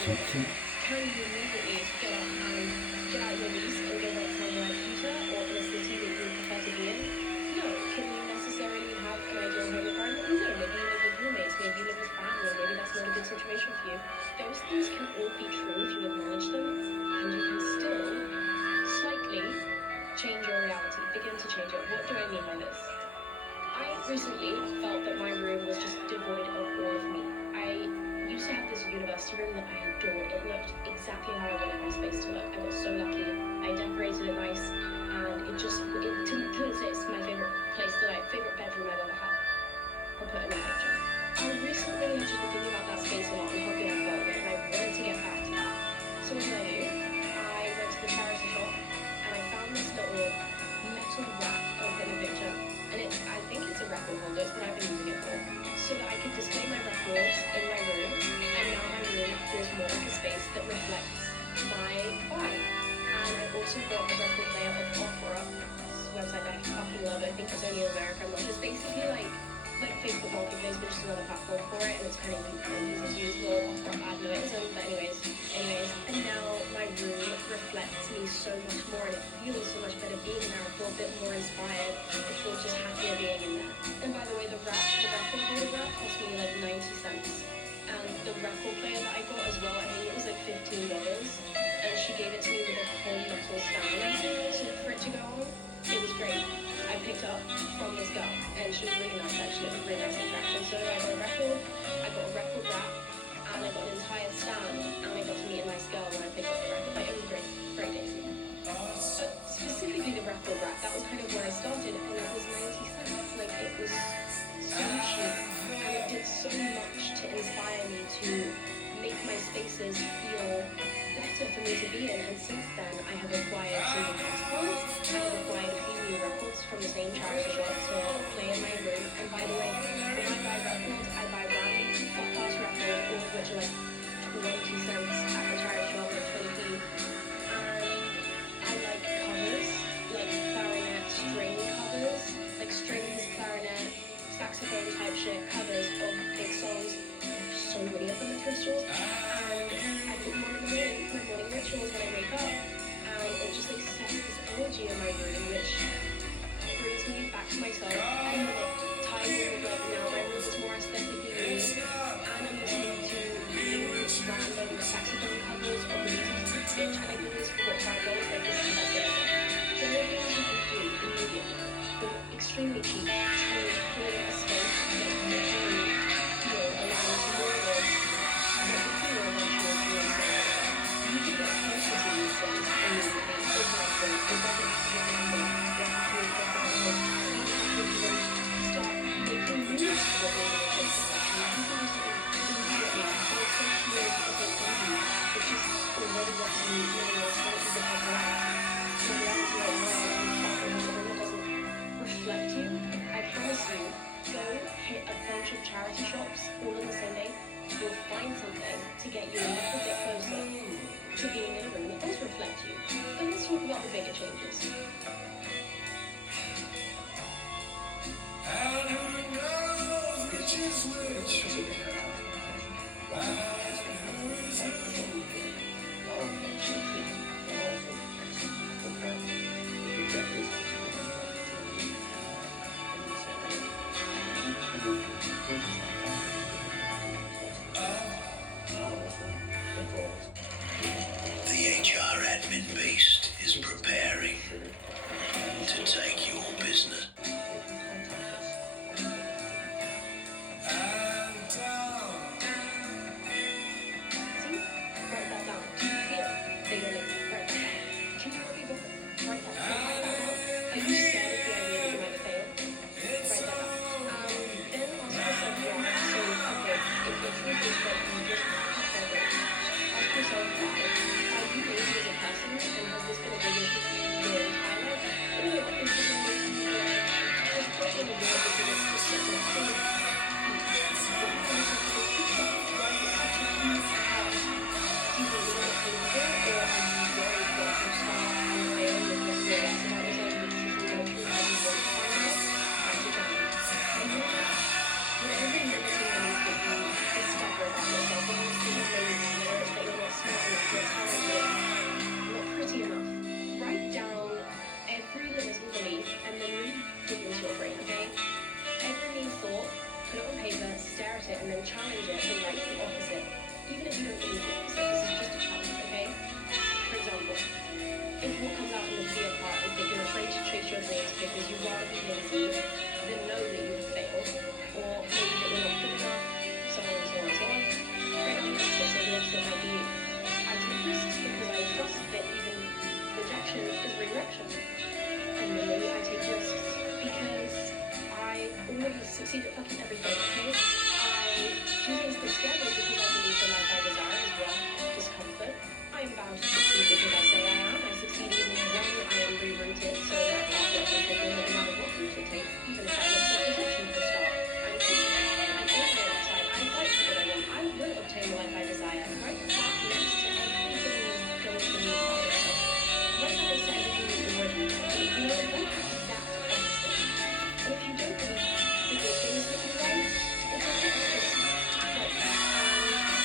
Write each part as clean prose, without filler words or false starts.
can you immediately get out your lease and go work somewhere cuter or in a city that you would prefer to be in? No. Can you necessarily have an ideal home environment? No. Maybe you live with roommates, maybe you live with family, maybe that's not a good situation for you. Those things can all be true if you acknowledge them, and you can still slightly change your reality, begin to change it. What do I mean by this? I recently felt that my room was just devoid of all of me. I used to have this university room that I adored. It looked exactly how I wanted my space to look. I got so lucky. I decorated it nice, and to this day, it's my favorite favorite bedroom I've ever had. I'll put it in a picture. I recently have just been thinking about that space a lot and how good I felt with it, and I wanted to get back to that. So what did I do? I went to the charity shop, and I found this little metal rack. I'll put in a picture. And I think it's a record holder, it's what I've been using it for, so that I could display my records in my room, and now my room feels more like a space that reflects my vibe. And I also bought a record player of Opera, this website that I fucking love. I think it's only in America. It's basically like Facebook Marketplace, but just another platform for it, and it's kind of easy to use, little Opera ad noism, but anyways, and now my room reflects me so much more, and it feels so much better being there. I feel a bit more inspired. I feel just happier being in there. And by the way, the record holder wrap cost me like 90 cents. And the record player that I got as well, I think it was like $15. And she gave it to me with a whole metal stand. So for it to go on, it was great. I picked up from this girl, and she was really nice actually. It was really nice interaction. So I got a record wrap, and I got an entire stand, and I got to meet a nice girl when I picked up the record. Like, it was great, great day for me. But specifically the record wrap, that was kind of where I started, and it was 90 cents. Like, it was so cheap, and it did so much to inspire me to make my spaces feel better for me to be in. And since then, I have acquired some new passports, I have acquired a few new records from the same charity shop to play in my room. And by the way, when I buy records, I buy random fuck-ass records, all of which are like 20 cents at the charity shop, or 20p. I like covers, like clarinet string covers, like strings, clarinet, saxophone type shit covers of big songs. There's so many of them at thrift stores, and I put them on in the morning, my morning rituals when I wake up, and it just like sets this energy in my room, which brings me back to myself, and it ties in with like now my room is more aesthetically neat, and I'm listening to new random saxophone covers of the music bitch, and I do this for what, $5? Like, this is that's it. There are things you can do immediately for extremely cheap to create a space that you feel allows more of what you feel eventually to yourself. You can get closer to these things immediately. It's like this. It doesn't have to be anything. You have to feel different. You have to start making moves for being a good professional. People used to immediately so appreciate what they can do, which is already what you really want to do the popularity. So the idea of where you suffer when it doesn't reflect you, I promise you, go hit a bunch of charity shops all on the same day. You'll find something to get you a little bit closer to being in a room that does reflect you. But let's talk about the bigger changes. The HR admin beast is preparing to take your business.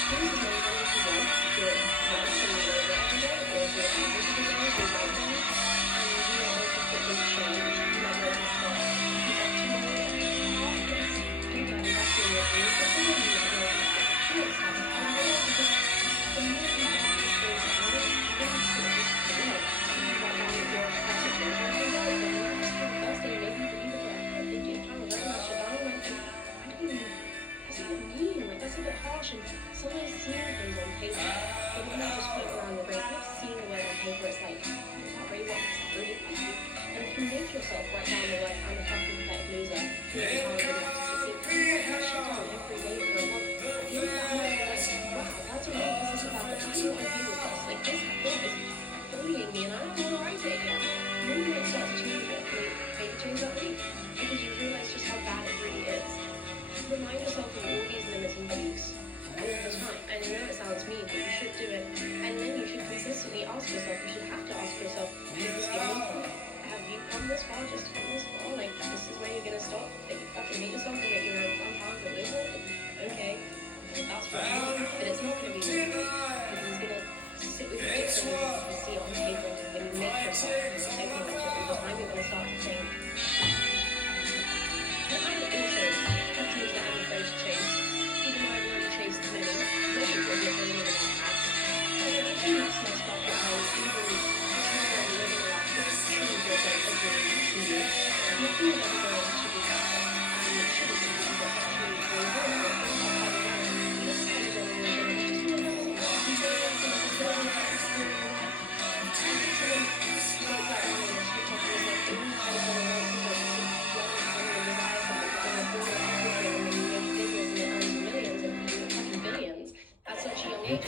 here's the money going to work, if you're right and you know that every day, or if you're average every day, you're right day, and you might notice that big change. You might notice that the optimal half is doing that exactly in your dreams, but then you might notice that the choice has a power because the more you practice those habits, even if it's just feel like you write down your classic version of yourself, and you just feel thirsty, and maybe you believe it for like 50th time, or writing that shit down, and like, I don't even, that's a bit mean, like that's a bit harsh, and sometimes seeing things on paper, it really just float around your brain. It's like seeing the word on paper, it's like, is that really what it's really like? And if you make yourself write down the word, I'm a fucking pathetic loser, who knows how I'm good enough to succeed, you write that shit down every day for a month. At the end of that month, you're like, wow, that's a really consistent habit. I'm not okay with this. Like, this habit is bullying me, and I don't want to write it again. And then you might start to change it, make a change that week, because you realize just how bad it really is. Remind yourself of all these limiting beliefs all the time. And I know it sounds mean, but you should do it. And then you should consistently ask yourself, you should have to ask yourself, is this getting you? Have you come this far just come this far? Like, this is where you're gonna stop? That you fucking hate yourself and that you're unfound to lose it? Okay, that's fine. But it's not gonna be easy. Because it's gonna sit with you so you see it on paper. When you make yourself acknowledge it all the time, you're gonna start to think, and I also have to use that I'm afraid to chase. Even though I've already chased many projects I never had. And it actually makes my stuff because even temporary living life is truly built on every year. Nothing is ever going to be perfect. And it should be something that's actually really good. And I think that's how we learn. You don't have to go and just remember something. You say something that's good and it's really good. I think someone wrote that on the street talk was like, even if I was going to learn something that's and then you make business and it earns millions and fucking billions at such a young age.